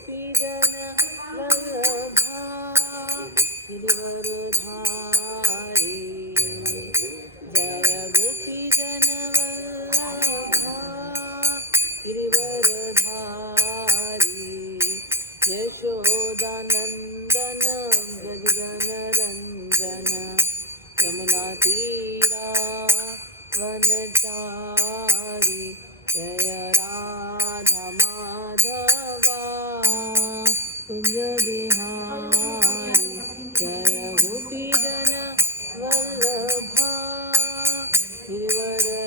गोपीजन वल्लभा गिरिवरधारी जय गोपीजन वल्लभा गिरिवरधारी यशोदानन्दन व्रजजनरञ्जन यमुनातीरा वनचारी जय राधा माधवा कुञ्ज बिहारी जय गोपीजन वल्लभा गिरिवरधारी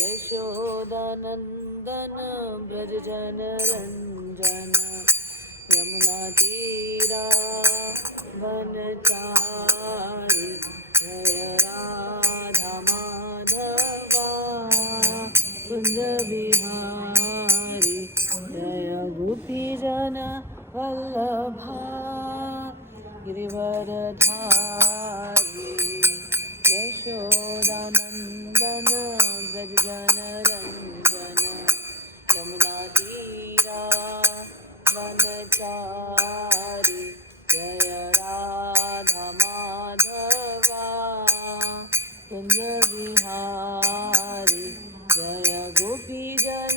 यशोदानन्दन व्रजजनरञ्जन यमुनातीरा वनचारी जय राधा माधवा कुञ्ज बिहारी जय गोपीजन वल्लभा गिरिवरधारी यशोदानन्दन व्रजजनरञ्जन यमुनातीरा वनचारी जय राधा माधवा कुञ्ज बिहारी जय गोपीजन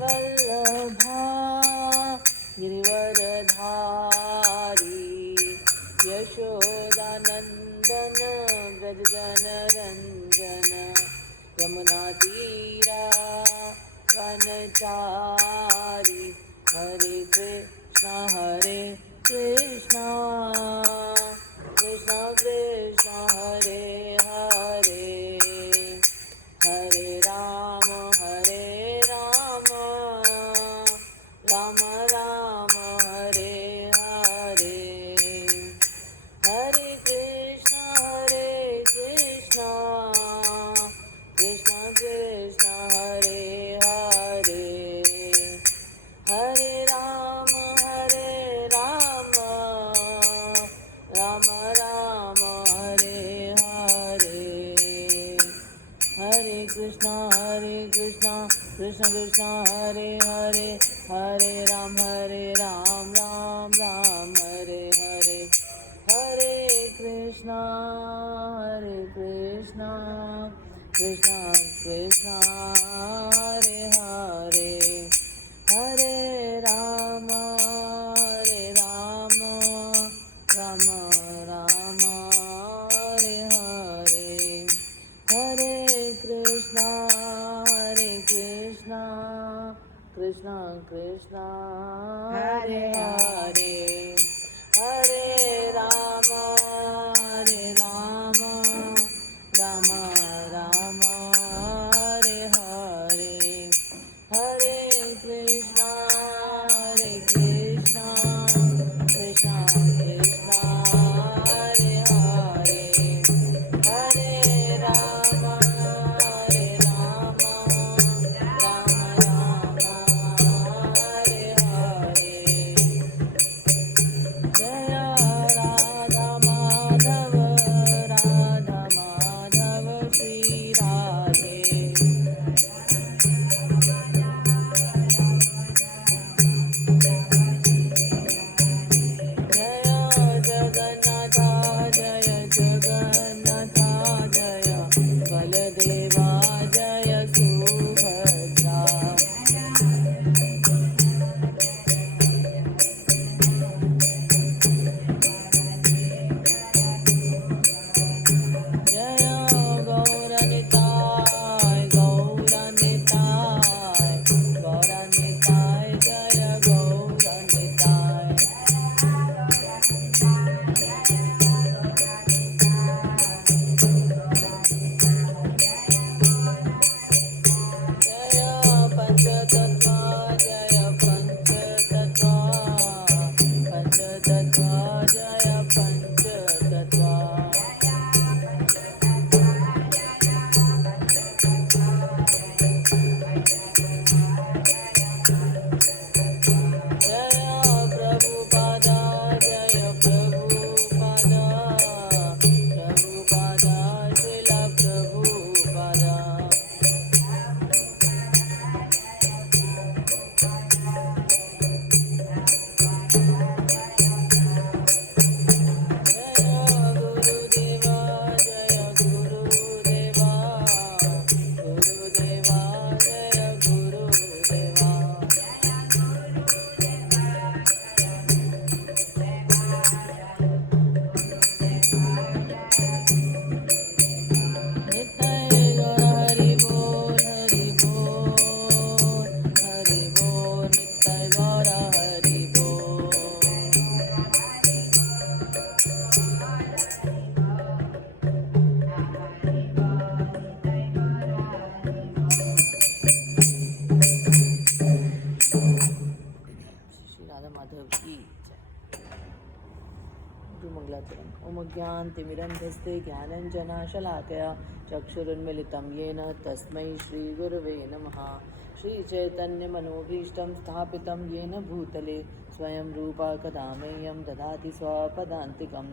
वल्लभा गिरिवरधारी यशोदानन्दन व्रजजनरञ्जन यमुनातीरा वनचारी हरे कृष्णा कृष्ण कृष्ण हरे हरे हरे राम राम राम हरे हरे हरे कृष्ण कृष्ण कृष्ण हरे हरे हरे राम राम राम हरे हरे हरे कृष्ण कृष्ण कृष्ण हरे हरे हरे राम राम राम हरे हरे हरे कृष्ण कृष्ण कृष्ण हरे हरे हरे राम राम राम हरे हरे हरे कृष्ण कृष्ण कृष्ण हरे हरे हरे राम राम राम हरे हरे हरे कृष्ण कृष्ण कृष्ण हरे हरे हरे राम राम राम हरे हरे माधव की जय। मंगलाचरण। ओम ज्ञानतिमिरन्धस्ते ज्ञानञ्जनशलाकया चक्षुरुन्मिलितं येन तस्मै श्रीगुरवे नमः। श्रीचैतन्यमनोभीष्टं स्थापितं येन भूतले स्वयं रूपा कदा मह्यं ददाति स्वपदान्तिकं।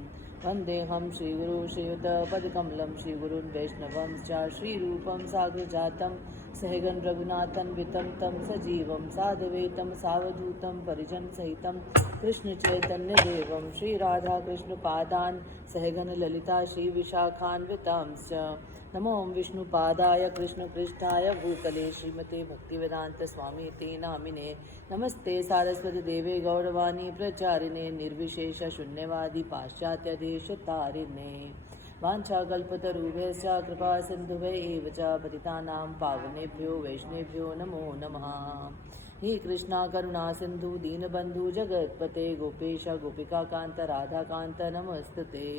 वन्देऽहं श्रीगुरु श्रीयुतपदकमलं श्रीगुरुन् वैष्णवंश्च श्रीरूपं साग्रजातं सहगण रघुनाथन्वितं तं सजीवं साद्वैतं सावधूतं परिजनसहितं कृष्णचैतन्यदेवं श्रीराधाकृष्णपादान् सहगण ललिता श्रीविशाखान्वितांश्च। नमो विष्णुपादाय कृष्णपृष्ठाय भूतले श्रीमते भक्तिवेदान्तस्वामिते नामिने। नमस्ते सारस्वतीदेवे गौरवाणी प्रचारिणे निर्विशेषशून्यवादी पाश्चात्यदेशतारिणे। वाञ्छाकल्पतरुभ्यश्च कृपा सिन्धुभ्य एव च पतितानां पावनेभ्यो वैष्णवेभ्यो नमो नमः। हे कृष्णा करुणा सिन्धु दीनबन्धु जगत्पते गोपेश गोपिकाकान्त राधाकान्त नमस्तुते।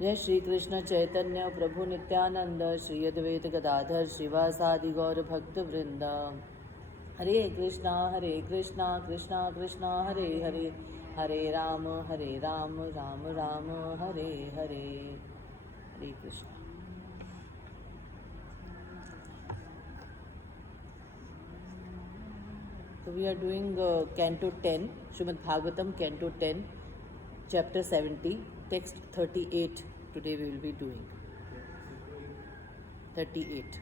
जय श्री कृष्ण चैतन्य प्रभु नित्यानंद श्री अद्वैत गदाधर श्रीवासादि गौर भक्त वृंद। हरे कृष्णा कृष्णा कृष्णा हरे हरे, हरे राम राम राम हरे हरे। हरे Krishna. So we are doing Canto 10, Srimad Bhagavatam, Canto 10, Chapter 70, Text 38. Today we will be doing 38.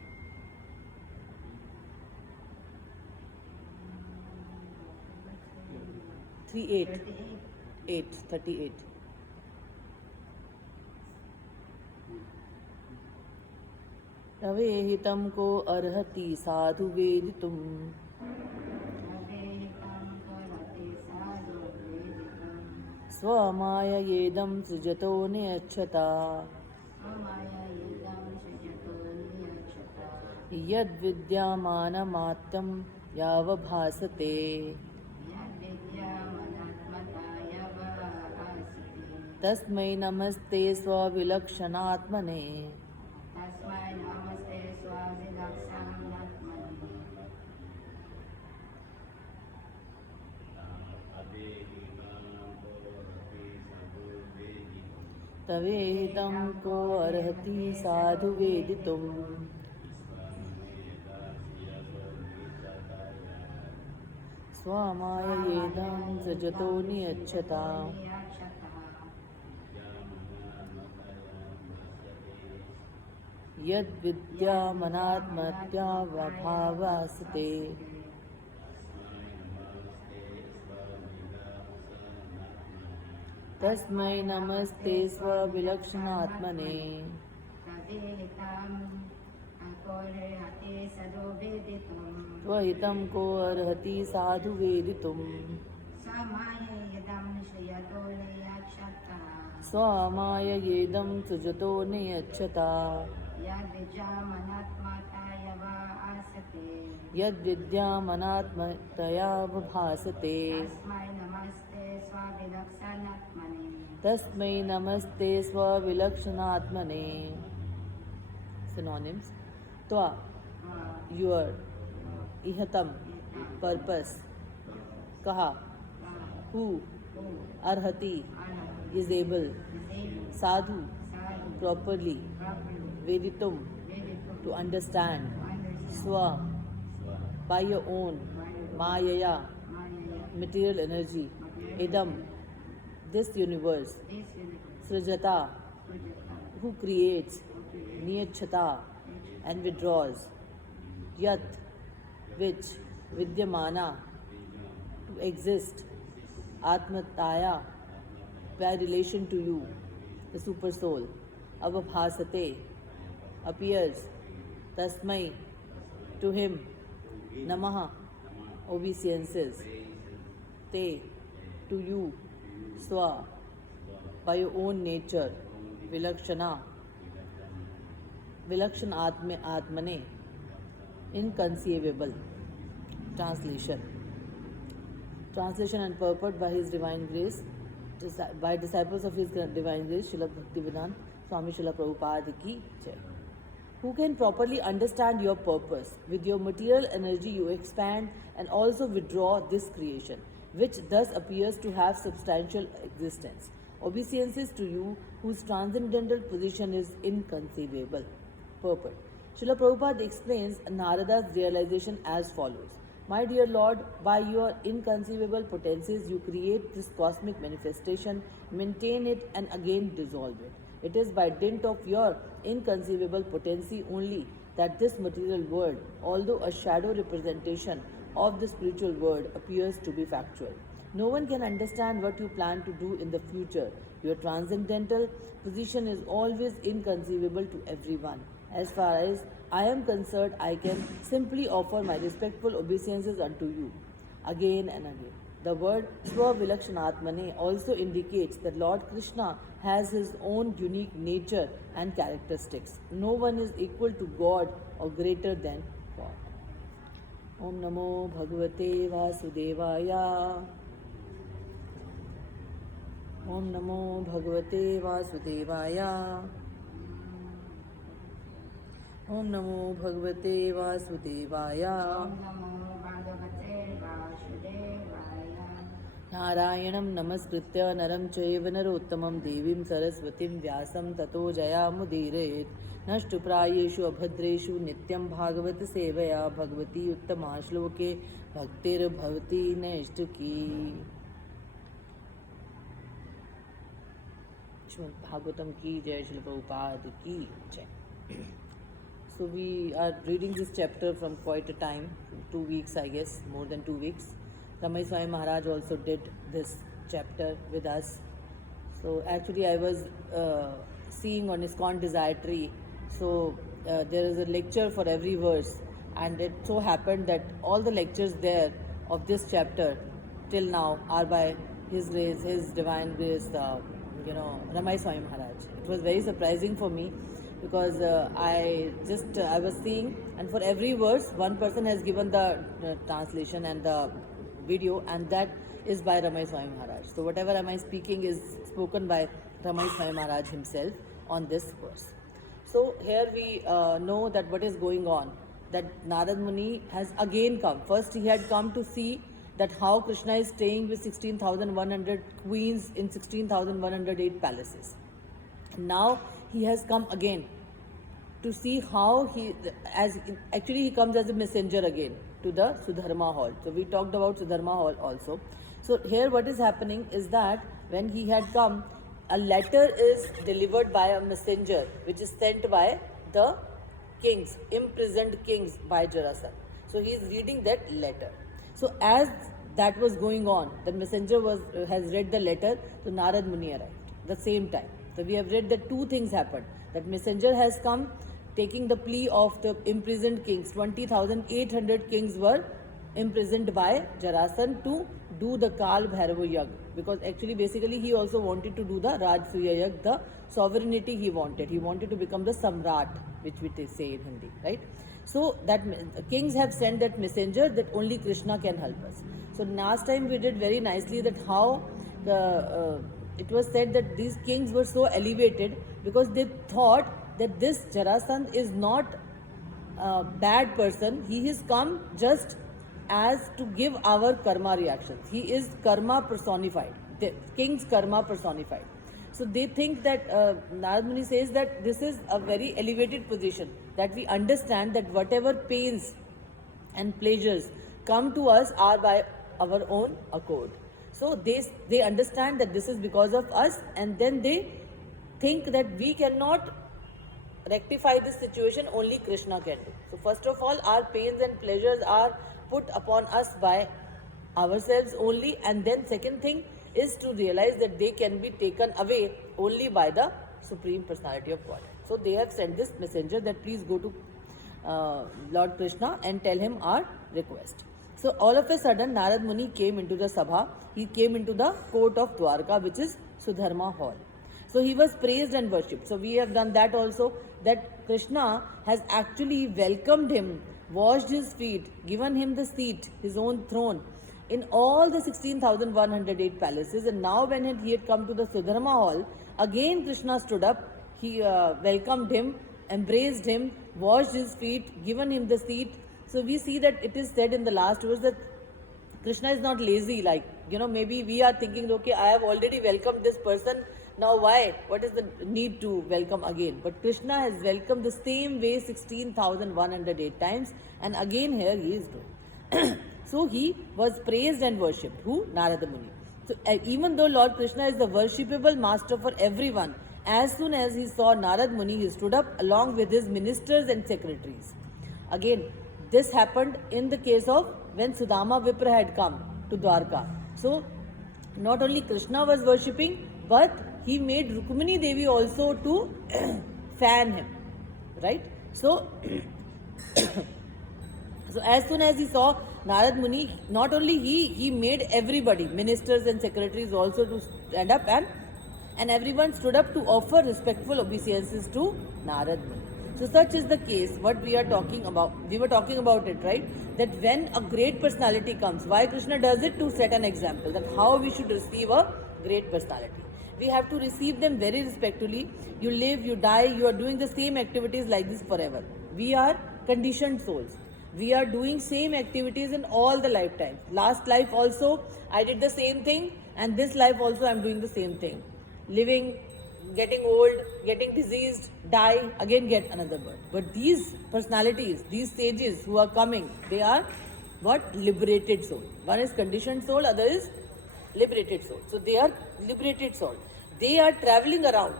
Eight 38. अवेहितं को अर्हति साधु वेदितुम् स्वमाययेदं सृजतो नियच्छता यद्विद्यामानमात्यं यावभासते तस्मै नमस्ते स्वविलक्षणात्मने। तवेदं को अर्हति साधु वेदितुम् स्वमाययेदं सृजतो नियच्छता यद्विद्यामनात्मत्यावभावास्ते तस्मै नमस्ते स्वविलक्षणात्मने। त्वहितं को अर्हति साधु वेदितुम् स्वमाययेदं सृजतो नियच्छता यद्विद्यामनात्मतया भासते तस्मै नमस्ते स्वविलक्षणात्मने। Synonyms: त्वा your, इहतम purpose, कहा who, arhati is able, sadhu properly, veditum to understand, swa by your own, mayaya material energy, idam this universe, srijata who creates, niyachata and withdraws, yat which, vidyamana to exist, atmataya by relation to you, the super soul, avabhasate appears, tasmai to him, namaha obeisances, te to you, swa by your own nature, vilakshana vilakshana atmane inconceivable. Translation and purport by His Divine Grace, by disciples of His Divine Grace, Srila Bhaktivedanta Swami Srila Prabhupada ki jai. Who can properly understand your purpose? With your material energy you expand and also withdraw this creation. which thus appears to have substantial existence. Obeisances to you, whose transcendental position is inconceivable. Purport. Srila Prabhupada explains Narada's realization as follows. My dear Lord, by your inconceivable potencies you create this cosmic manifestation, maintain it and again dissolve it. It is by dint of your inconceivable potency only that this material world, although a shadow representation of the spiritual world, appears to be factual. No one can understand what you plan to do in the future. Your transcendental position is always inconceivable to everyone. As far as I am concerned, I can simply offer my respectful obeisances unto you. Again and again. The word Swavilakshanatmane also indicates that Lord Krishna has his own unique nature and characteristics. No one is equal to God or greater than God. Om Namo Bhagavate Vasudevaya. Om Namo Bhagavate Vasudevaya. Om Namo Bhagavate Vasudevaya. नारायणं नमस्कृत्य नरं चैव नरोत्तमं देवीं सरस्वतीं व्यासं ततो जयामुदीरयेत् नष्टप्रायेषु अभद्रेषु नित्यं भागवत सेवया भगवती उत्तमा श्लोके भक्तिर्भवति नैष्ठिकी. श्रीमद् भागवतम की जय. श्रील प्रभुपाद की जय. So we are reading this chapter from quite a time, 2 weeks I guess, more than 2 weeks. Ramai Swami Maharaj also did this chapter with us. So actually I was seeing on ISKCON Desire Tree, so there is a lecture for every verse, and it so happened that all the lectures there of this chapter till now are by His Grace, His Divine Grace, Ramai Swami Maharaj. It was very surprising for me because I was seeing, and for every verse one person has given the translation and the video, and that is by Ramai Swami Maharaj. So whatever am I speaking is spoken by Ramai Swami Maharaj himself on this verse. So here we know that what is going on, that Narad Muni has again come. First he had come to see that how Krishna is staying with 16,100 queens in 16,108 palaces. Now he has come again to see how he comes as a messenger again to the Sudharma hall. So we talked about Sudharma hall also. So here what is happening is that when he had come, a letter is delivered by a messenger which is sent by the kings, imprisoned kings by Jarasandha. So he is reading that letter. So as that was going on, the messenger has read the letter, so Narad Muni arrived the same time. So we have read that two things happened. That messenger has come taking the plea of the imprisoned kings. 20,800 kings were imprisoned by Jarasandha to do the Kal Bhairava Yagna, because actually basically he also wanted to do the Rajsuya Yagna, the sovereignty he wanted. He wanted to become the Samrat, which we say in Hindi, right? So that kings have sent that messenger that only Krishna can help us. So last time we did very nicely that how it was said that these kings were so elevated because they thought that this Jarasandha is not a bad person. He has come just as to give our karma reactions. He is karma personified, the king's karma personified. So they think that Narad Muni says that this is a very elevated position, that we understand that whatever pains and pleasures come to us are by our own accord. So they understand that this is because of us, and then they think that we cannot rectify this situation, only Krishna can do. So first of all, our pains and pleasures are put upon us by ourselves only, and then second thing is to realize that they can be taken away only by the Supreme Personality of Godhead. So they have sent this messenger that please go to Lord Krishna and tell him our request. So all of a sudden Narad Muni came into the Sabha. He came into the court of Dwarka, which is Sudharma hall. So he was praised and worshipped. So we have done that also, that Krishna has actually welcomed him, washed his feet, given him the seat, his own throne, in all the 16,108 palaces. And now when he had come to the Sudharma hall, again Krishna stood up, he welcomed him, embraced him, washed his feet, given him the seat. So we see that it is said in the last verse that Krishna is not lazy, like, maybe we are thinking, okay, I have already welcomed this person, now why? What is the need to welcome again? But Krishna has welcomed the same way 16,108 times, and again here he is doing. So he was praised and worshipped. Who? Narada Muni. So even though Lord Krishna is the worshipable master for everyone, as soon as he saw Narad Muni, he stood up along with his ministers and secretaries. Again, this happened in the case of when Sudama Vipra had come to Dwarka. So, not only Krishna was worshipping, but he made Rukmini Devi also to fan him. Right? So, so as soon as he saw Narad Muni, not only he made everybody, ministers and secretaries also to stand up, and everyone stood up to offer respectful obeisances to Narad Muni. So such is the case, what we are talking about. We were talking about it, right? That when a great personality comes, why Krishna does it? To set an example, that how we should receive a great personality. We have to receive them very respectfully. You live, you die, you are doing the same activities like this forever. We are conditioned souls. We are doing same activities in all the lifetimes. Last life also, I did the same thing, and this life also I am doing the same thing. Living, getting old, getting diseased, die, again get another birth. But these personalities, these sages who are coming, they are what? Liberated soul. One is conditioned soul, other is liberated soul. So they are liberated soul. They are traveling around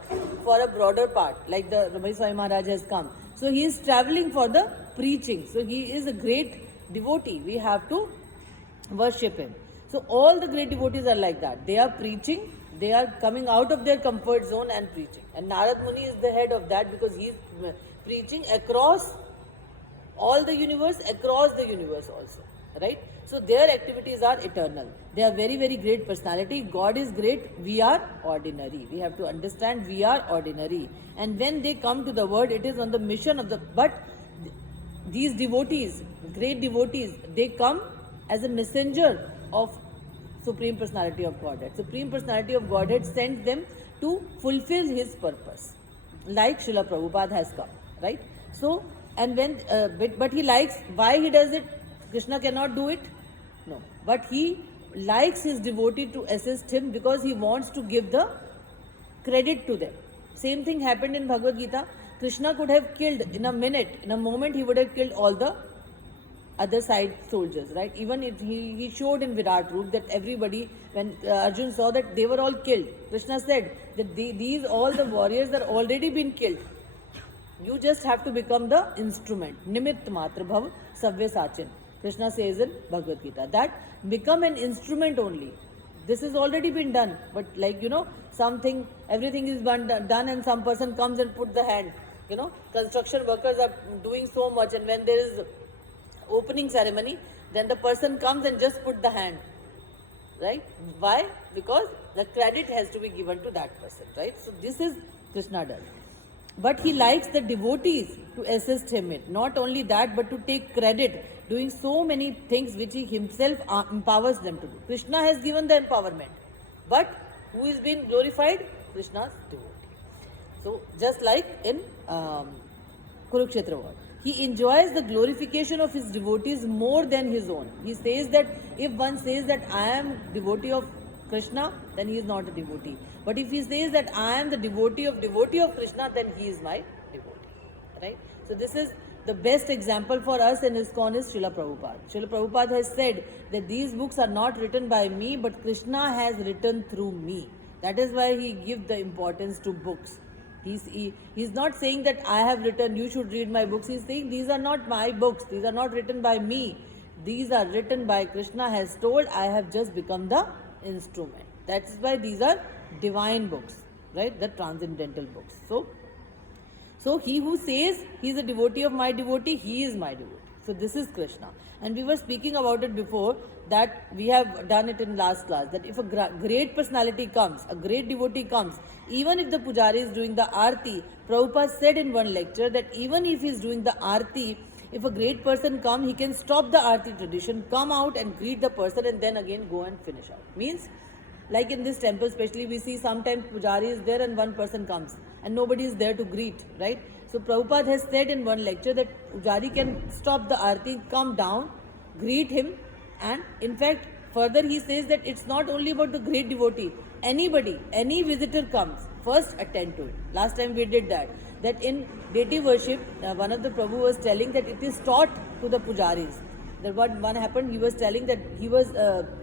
for a broader part, like the Rabbi Swami Maharaj has come. So he is traveling for the preaching. So he is a great devotee. We have to worship him. So all the great devotees are like that. They are preaching. They are coming out of their comfort zone and preaching. And Narad Muni is the head of that, because he is preaching across all the universe, across the universe also. Right? So their activities are eternal. They are very, very great personality. God is great. We are ordinary. We have to understand we are ordinary. And when they come to the word, it is on the mission of the... But these devotees, great devotees, they come as a messenger of Supreme Personality of Godhead. Supreme Personality of Godhead sends them to fulfill his purpose. Like Srila Prabhupada has come. Right? So, and when... but he likes... Why he does it? Krishna cannot do it? No. But he likes his devotee to assist him because he wants to give the credit to them. Same thing happened in Bhagavad Gita. Krishna could have killed in a minute, in a moment he would have killed all the other side soldiers, right? Even if he showed in Virat Roop that everybody, when Arjun saw that they were all killed, Krishna said that these all the warriors are already been killed. You just have to become the instrument. Nimitt matra bhav savya sachin. Krishna says in Bhagavad Gita that become an instrument only. This has already been done, but like something, everything is done and some person comes and put the hand. Construction workers are doing so much, and when there is opening ceremony, then the person comes and just put the hand. Right? Why? Because the credit has to be given to that person. Right? So this is Krishna does. But he likes the devotees to assist him in. Not only that, but to take credit, doing so many things which he himself empowers them to do. Krishna has given the empowerment. But who is being glorified? Krishna's devotee. So, just like in Kurukshetra war, he enjoys the glorification of his devotees more than his own. He says that if one says that I am devotee of Krishna, then he is not a devotee. But if he says that I am the devotee of Krishna, then he is my devotee. Right? So this is the best example for us in ISKCON is Srila Prabhupada. Srila Prabhupada has said that these books are not written by me, but Krishna has written through me. That is why he gives the importance to books. He's not saying that I have written, you should read my books. He's saying these are not my books. These are not written by me. These are written by Krishna has told, I have just become the instrument. That's why these are divine books, right? The transcendental books. So he who says he is a devotee of my devotee, he is my devotee. So this is Krishna. And we were speaking about it before, that we have done it in last class, that if a great personality comes, a great devotee comes, even if the pujari is doing the arti, Prabhupada said in one lecture that even if he is doing the arti, if a great person comes, he can stop the arti tradition, come out and greet the person, and then again go and finish out. Means, like in this temple especially, we see sometimes pujari is there and one person comes and nobody is there to greet, right? So Prabhupada has said in one lecture that pujari can stop the arti, come down, greet him, And in fact, further he says that it's not only about the great devotee. Anybody, any visitor comes, first attend to it. Last time we did that. That in deity worship, one of the Prabhu was telling that it is taught to the pujaris. That what one happened, he was telling that he was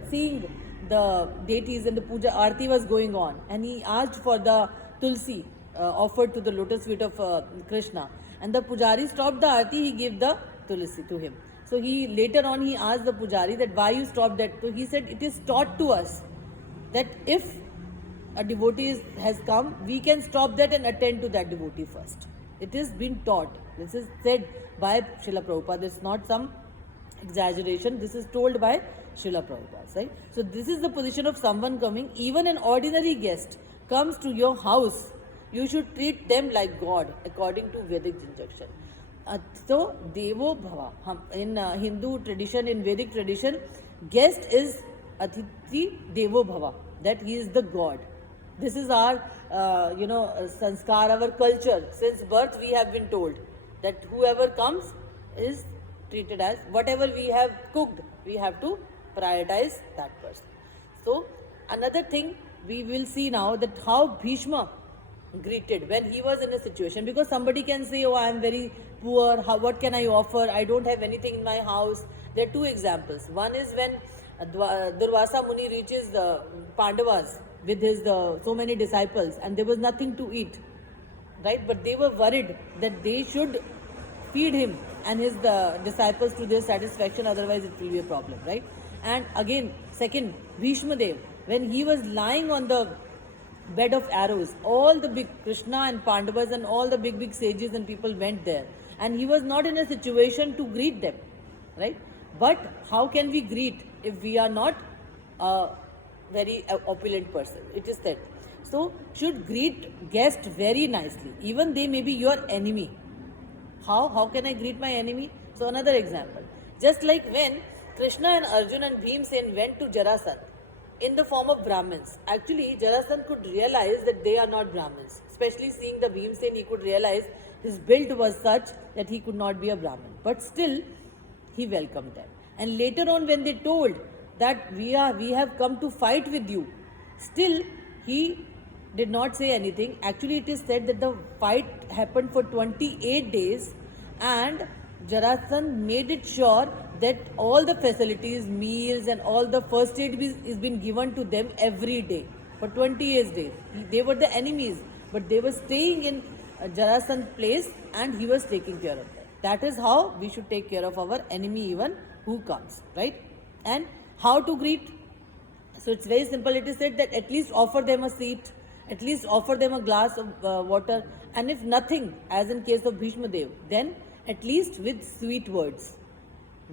seeing the deities and the puja arti was going on, and he asked for the tulsi offered to the lotus feet of Krishna. And the pujari stopped the arti, he gave the tulsi to him. So he later on he asked the pujari that why you stopped that. So he said it is taught to us that if a devotee has come, we can stop that and attend to that devotee first. It is been taught. This is said by Srila Prabhupada. It's not some exaggeration. This is told by Srila Prabhupada. Right? So this is the position of someone coming. Even an ordinary guest comes to your house, you should treat them like God according to Vedic instruction. So Devo Bhava. In Hindu tradition, in Vedic tradition, guest is Atithi Devo Bhava. That he is the God. This is our, sanskar, our culture. Since birth we have been told that whoever comes is treated as, whatever we have cooked, we have to prioritize that person. So another thing we will see now, that how Bhishma greeted when he was in a situation, because somebody can say, oh, I am very poor, what can I offer, I don't have anything in my house. There are two examples. One is when Durvasa Muni reaches the Pandavas with his so many disciples, and there was nothing to eat, right? But they were worried that they should feed him and his disciples to their satisfaction, otherwise it will be a problem, right? And again, second, Bhishma Dev, when he was lying on the bed of arrows, all the big Krishna and Pandavas and all the big sages and people went there, and he was not in a situation to greet them, right? But how can we greet if we are not a very opulent person? It is said. So should greet guests very nicely, even they may be your enemy. How can I greet my enemy? So another example, just like when Krishna and Arjuna and Bhimsen went to Jarasandha in the form of Brahmins. Actually, Jarasandha could realize that they are not Brahmins. Especially seeing the Bhimsen, he could realize his build was such that he could not be a Brahmin. But still, he welcomed them. And later on, when they told that we have come to fight with you, still he did not say anything. Actually, it is said that the fight happened for 28 days, and Jarasandha made it sure that all the facilities, meals and all the first aid is been given to them every day for 28 days. They were the enemies, but they were staying in Jarasandha's place, and he was taking care of them. That is how we should take care of our enemy, even who comes, right? And how to greet? So it's very simple. It is said that at least offer them a seat, at least offer them a glass of water, and if nothing, as in case of Bhishma Dev, then at least with sweet words.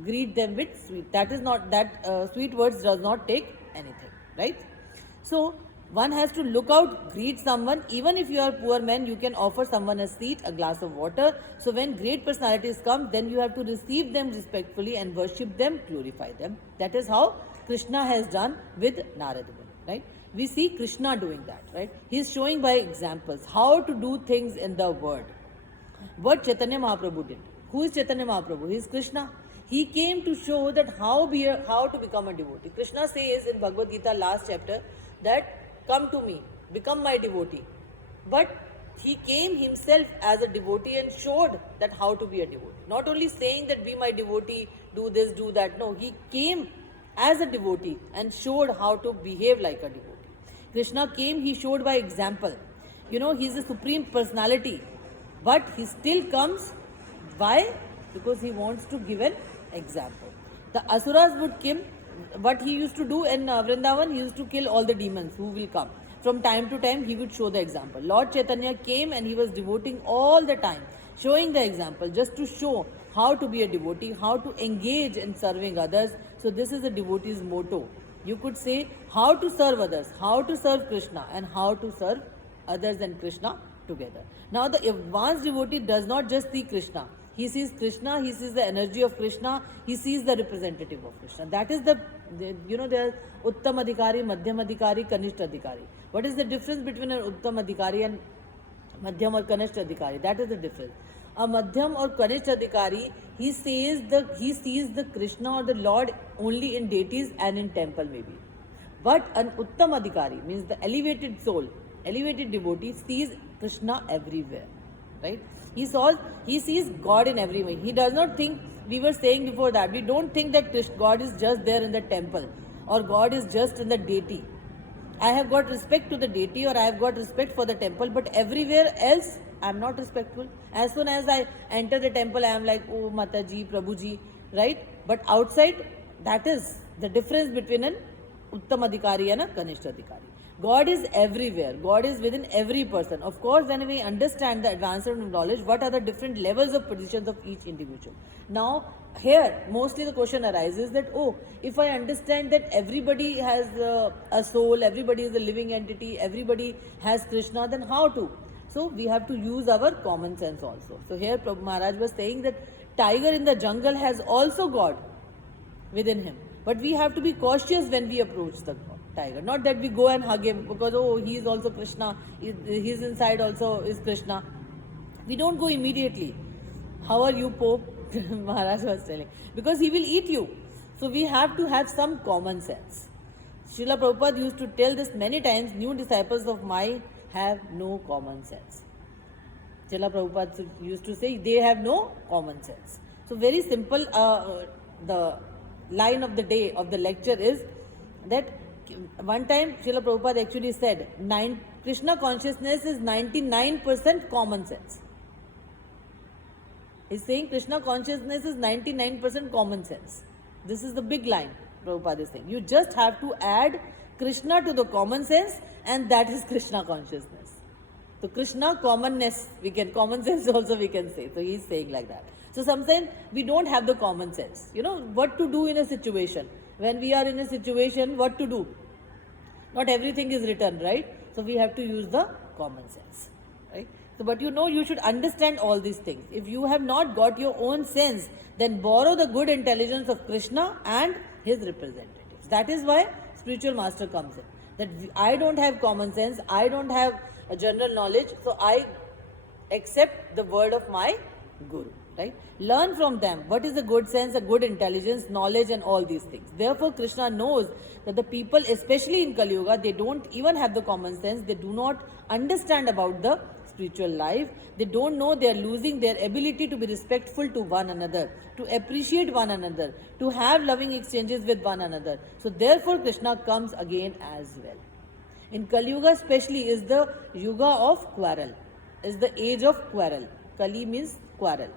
Greet them with sweet. That is not that sweet words does not take anything, right? So one has to look out, greet someone. Even if you are a poor man, you can offer someone a seat, a glass of water. So when great personalities come, then you have to receive them respectfully and worship them, glorify them. That is how Krishna has done with Narada Muni, right? We see Krishna doing that, right? He is showing by examples how to do things in the world. What Chaitanya Mahaprabhu did. Who is Chaitanya Mahaprabhu? He is Krishna. He came to show that how to become a devotee. Krishna says in Bhagavad Gita last chapter that come to me, become my devotee. But he came himself as a devotee and showed that how to be a devotee. Not only saying that be my devotee, do this, do that. No, he came as a devotee and showed how to behave like a devotee. Krishna came, he showed by example. He is a supreme personality, but he still comes. Why? Because he wants to give an example. The Asuras would kill. What he used to do in Vrindavan, he used to kill all the demons who will come. From time to time, he would show the example. Lord Chaitanya came and he was devoting all the time, showing the example, just to show how to be a devotee, how to engage in serving others. So this is a devotee's motto. You could say how to serve others, how to serve Krishna, and how to serve others and Krishna together. Now the advanced devotee does not just see Krishna. He sees Krishna, he sees the energy of Krishna, he sees the representative of Krishna. That is there are Uttam Adhikari, Madhyam Adhikari, Kanishta Adhikari. What is the difference between an Uttam Adhikari and Madhyam or Kanishta Adhikari? That is the difference. A Madhyam or Kanishta Adhikari, he sees the Krishna or the Lord only in deities and in temple maybe. But an Uttam Adhikari, means the elevated soul, elevated devotee, sees Krishna everywhere. Right? He sees God in every way. He does not think, we were saying before that, we don't think that God is just there in the temple or God is just in the deity. I have got respect to the deity or I have got respect for the temple, but everywhere else I am not respectful. As soon as I enter the temple, I am like, oh Mataji, Prabhuji, right? But outside, that is the difference between an Uttam Adhikari and a Kanishta Adhikari. God is everywhere. God is within every person. Of course, when we understand the advancement of knowledge, what are the different levels of positions of each individual? Now, here, mostly the question arises that, oh, if I understand that everybody has a soul, everybody is a living entity, everybody has Krishna, then how to? So, we have to use our common sense also. So, here Prabhu Maharaj was saying that tiger in the jungle has also God within him. But we have to be cautious when we approach the tiger. Not that we go and hug him because, oh, he is also Krishna, his inside also is Krishna. We don't go immediately. How are you, Pope? Maharaj was telling. Because he will eat you. So we have to have some common sense. Srila Prabhupada used to tell this many times, new disciples of mine have no common sense. Srila Prabhupada used to say, they have no common sense. So very simple, the line of the day of the lecture is that one time Srila Prabhupada actually said, Krishna consciousness is 99% common sense. He's saying Krishna consciousness is 99% common sense. This is the big line Prabhupada is saying. You just have to add Krishna to the common sense, and that is Krishna consciousness. So Krishna commonness, common sense also we can say. So he's saying like that. So sometimes we don't have the common sense. You know, what to do in a situation. When we are in a situation, what to do? Not everything is written, right? So we have to use the common sense, right? So, but you should understand all these things. If you have not got your own sense, then borrow the good intelligence of Krishna and his representatives. That is why spiritual master comes in. That I don't have common sense, I don't have a general knowledge, so I accept the word of my Guru. Right? Learn from them what is the good sense, a good intelligence, knowledge and all these things. Therefore, Krishna knows that the people, especially in Kali Yuga, they don't even have the common sense. They do not understand about the spiritual life. They don't know they are losing their ability to be respectful to one another, to appreciate one another, to have loving exchanges with one another. So therefore, Krishna comes again as well. In Kali Yuga especially is the Yuga of quarrel, is the age of quarrel. Kali means quarrel.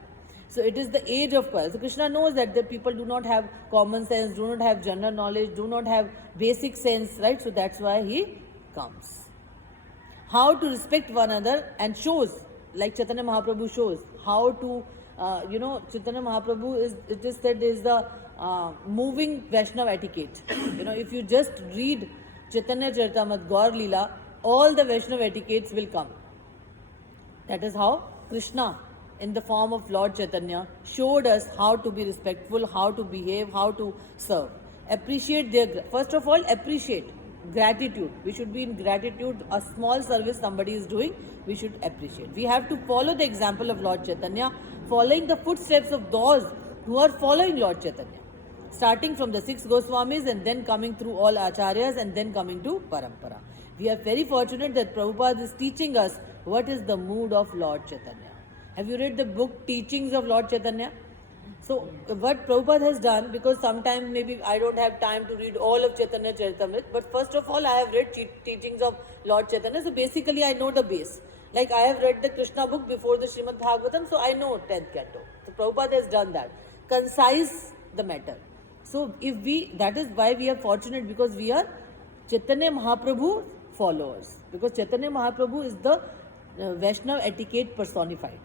So it is the age of quarrel. So Krishna knows that the people do not have common sense, do not have general knowledge, do not have basic sense, right? So that's why he comes. How to respect one another and shows, like Chaitanya Mahaprabhu shows, how to, Chaitanya Mahaprabhu it is said is the moving Vaishnava etiquette. If you just read Chaitanya Charitamrita, Gaur Leela, all the Vaishnava etiquettes will come. That is how Krishna, in the form of Lord Chaitanya, showed us how to be respectful, how to behave, how to serve. First of all, appreciate. Gratitude. We should be in gratitude. A small service somebody is doing, we should appreciate. We have to follow the example of Lord Chaitanya, following the footsteps of those who are following Lord Chaitanya. Starting from the 6 Goswamis and then coming through all Acharyas and then coming to Parampara. We are very fortunate that Prabhupada is teaching us what is the mood of Lord Chaitanya. Have you read the book Teachings of Lord Chaitanya? So what Prabhupada has done, because sometimes maybe I don't have time to read all of Chaitanya Charitamrita, but first of all I have read Teachings of Lord Chaitanya, so basically I know the base. Like I have read the Krishna book before the Srimad Bhagavatam, so I know 10th canto. So Prabhupada has done that. Concise the matter. So that is why we are fortunate, because we are Chaitanya Mahaprabhu followers. Because Chaitanya Mahaprabhu is the Vaishnava etiquette personified.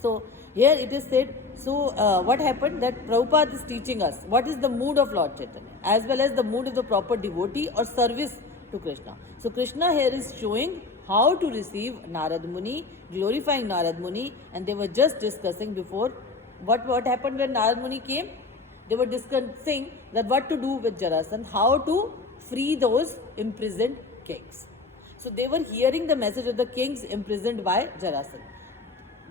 So here it is said, what happened, that Prabhupada is teaching us what is the mood of Lord Chaitanya, as well as the mood of the proper devotee or service to Krishna. So Krishna here is showing how to receive Narad Muni, glorifying Narad Muni, and they were just discussing before what happened when Narad Muni came. They were discussing that what to do with Jarasandha, how to free those imprisoned kings. So they were hearing the message of the kings imprisoned by Jarasandha.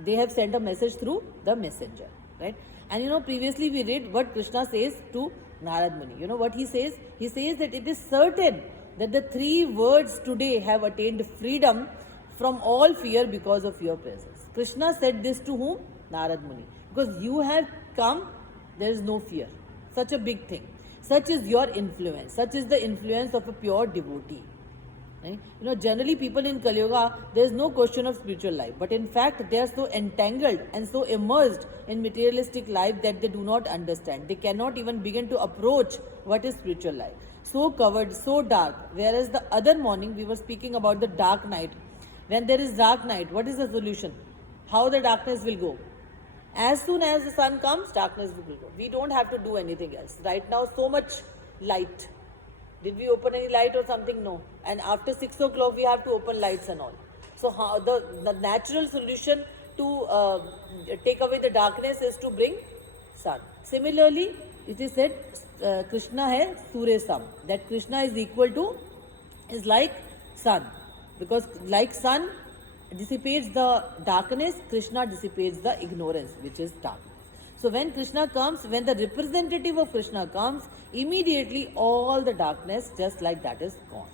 They have sent a message through the messenger, right? And you know, previously we read what Krishna says to Narad Muni. You know what he says? He says that it is certain that the 3 words today have attained freedom from all fear because of your presence. Krishna said this to whom? Narad Muni. Because you have come, there is no fear. Such a big thing. Such is your influence. Such is the influence of a pure devotee. Right? You know, generally people in Kali Yuga, there is no question of spiritual life. But in fact, they are so entangled and so immersed in materialistic life that they do not understand. They cannot even begin to approach what is spiritual life. So covered, so dark. Whereas the other morning, we were speaking about the dark night. When there is dark night, what is the solution? How the darkness will go? As soon as the sun comes, darkness will go. We don't have to do anything else. Right now, so much light. Did we open any light or something? No. And after 6 o'clock, we have to open lights and all. So how the natural solution to take away the darkness is to bring sun. Similarly, it is said Krishna hai Surya Sam. That Krishna is equal to, is like sun. Because like sun dissipates the darkness, Krishna dissipates the ignorance, which is darkness. So when Krishna comes, when the representative of Krishna comes, immediately all the darkness just like that is gone.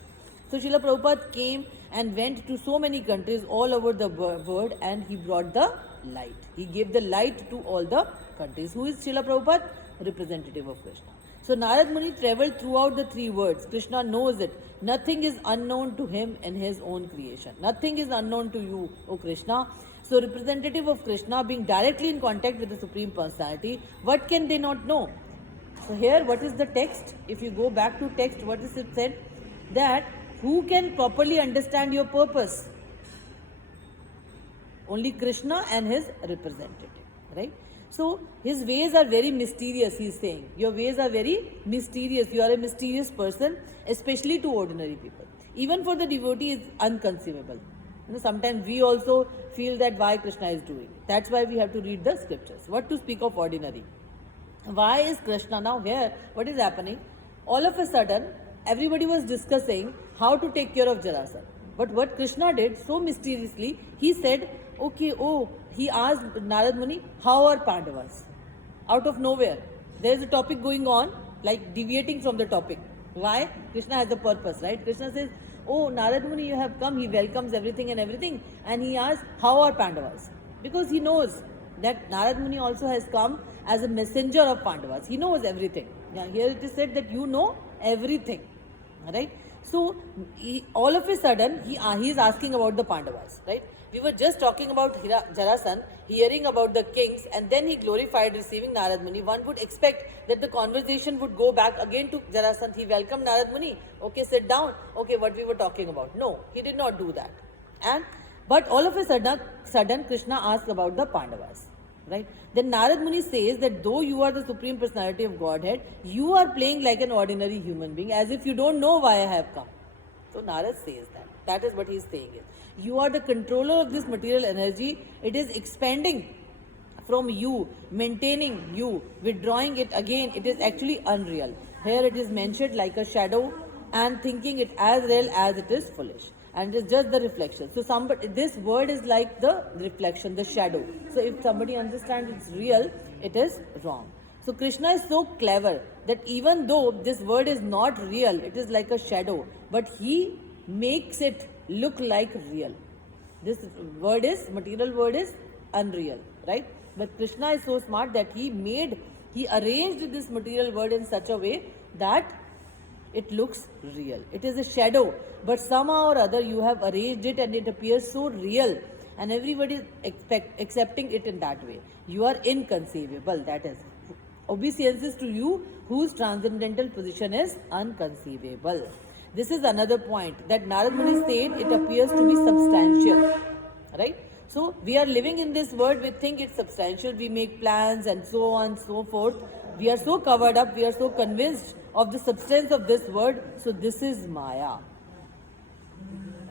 So Srila Prabhupada came and went to so many countries all over the world and he brought the light. He gave the light to all the countries. Who is Srila Prabhupada? Representative of Krishna. So Narad Muni traveled throughout the 3 words. Krishna knows it. Nothing is unknown to him in his own creation. Nothing is unknown to you, O Krishna. So representative of Krishna being directly in contact with the Supreme Personality, what can they not know? So here what is the text? If you go back to text, what is it said? That who can properly understand your purpose? Only Krishna and his representative, right? So his ways are very mysterious, he is saying. Your ways are very mysterious. You are a mysterious person, especially to ordinary people. Even for the devotee, it's inconceivable. You know, sometimes we also feel that why Krishna is doing. That's why we have to read the scriptures. What to speak of ordinary? Why is Krishna now here? What is happening? All of a sudden, everybody was discussing how to take care of Jarasandha. But what Krishna did so mysteriously, he said, okay, he asked Narad Muni, how are Pandavas? Out of nowhere. There is a topic going on, like deviating from the topic. Why? Krishna has a purpose, right? Krishna says, oh, Narad Muni, you have come. He welcomes everything. And he asks, how are Pandavas? Because he knows that Narad Muni also has come as a messenger of Pandavas. He knows everything. Yeah, here it is said that you know everything. Right? So, all of a sudden, he is asking about the Pandavas. Right? We were just talking about Jarasandha, hearing about the kings, and then he glorified receiving Narad Muni. One would expect that the conversation would go back again to Jarasandha. He welcomed Narad Muni. Okay, sit down. Okay, what we were talking about. No, he did not do that. But all of a sudden Krishna asked about the Pandavas. Right? Then Narad Muni says that though you are the Supreme Personality of Godhead, you are playing like an ordinary human being, as if you don't know why I have come. So Narad says that. That is what he is saying. You are the controller of this material energy. It is expanding from you, maintaining you, withdrawing it again. It is actually unreal. Here it is mentioned like a shadow and thinking it as real as it is foolish. And it is just the reflection. So this word is like the reflection, the shadow. So if somebody understands it's real, it is wrong. So Krishna is so clever that even though this word is not real, it is like a shadow, but he makes it look like real. This word is, material word is unreal, right? But Krishna is so smart that he arranged this material word in such a way that it looks real. It is a shadow, but somehow or other you have arranged it and it appears so real, and everybody is accepting it in that way. You are inconceivable, that is. Obeisances to you whose transcendental position is unconceivable. This is another point that Narad Muni said it appears to be substantial, right? So we are living in this world, we think it's substantial, we make plans and so on and so forth. We are so covered up, we are so convinced of the substance of this word. So this is Maya,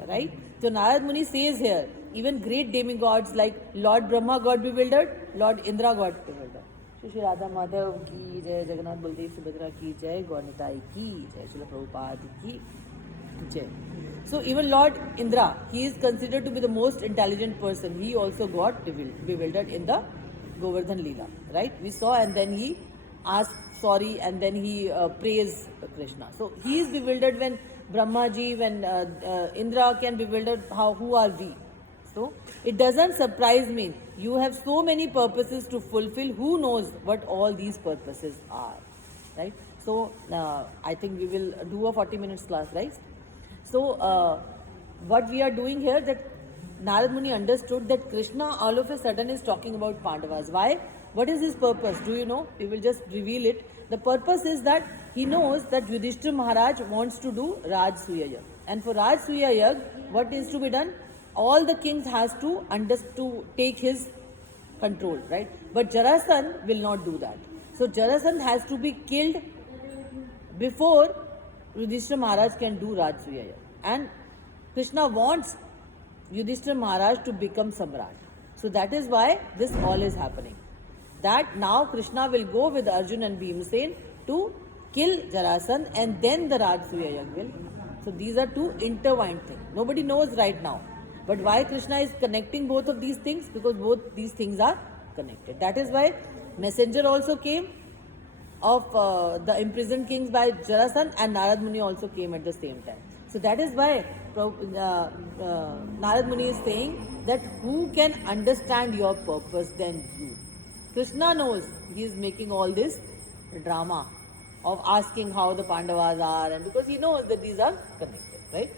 right? So Narad Muni says here, even great demigods like Lord Brahma got bewildered, Lord Indra got bewildered. Shri Radha Madhav ki jai, Jagannath Baldev Subhadra ki jai, Gaur Nitai ki jai, Srila Prabhupada ki Jai. So even Lord Indra, he is considered to be the most intelligent person. He also got bewildered in the Govardhan Leela, right? We saw, and then he asked sorry, and then he praised Krishna. So he is bewildered when Brahmaji, when Indra can bewildered. Who are we? So it doesn't surprise me. You have so many purposes to fulfill. Who knows what all these purposes are, right? So I think we will do a 40 minutes class, right? So what we are doing here, that Narad Muni understood that Krishna all of a sudden is talking about Pandavas. Why? What is his purpose? Do you know? We will just reveal it. The purpose is that he knows that Yudhishthira Maharaj wants to do Raj Suya Yag. And for Raj Suya Yag, what is to be done? All the kings has to take his control, right? But Jarasandha will not do that. So Jarasandha has to be killed before Yudhishthira Maharaj can do Raj Suya Yag. And Krishna wants Yudhishthira Maharaj to become Samrat. So that is why this all is happening. That now Krishna will go with Arjun and Bhimsen to kill Jarasandha, and then the Raj Suya Yag will. So these are two intertwined things. Nobody knows right now. But why Krishna is connecting both of these things? Because both these things are connected. That is why messenger also came of the imprisoned kings by Jarasandha, and Narad Muni also came at the same time. So that is why Narad Muni is saying that who can understand your purpose than you? Krishna knows. He is making all this drama of asking how the Pandavas are, and because he knows that these are connected, right?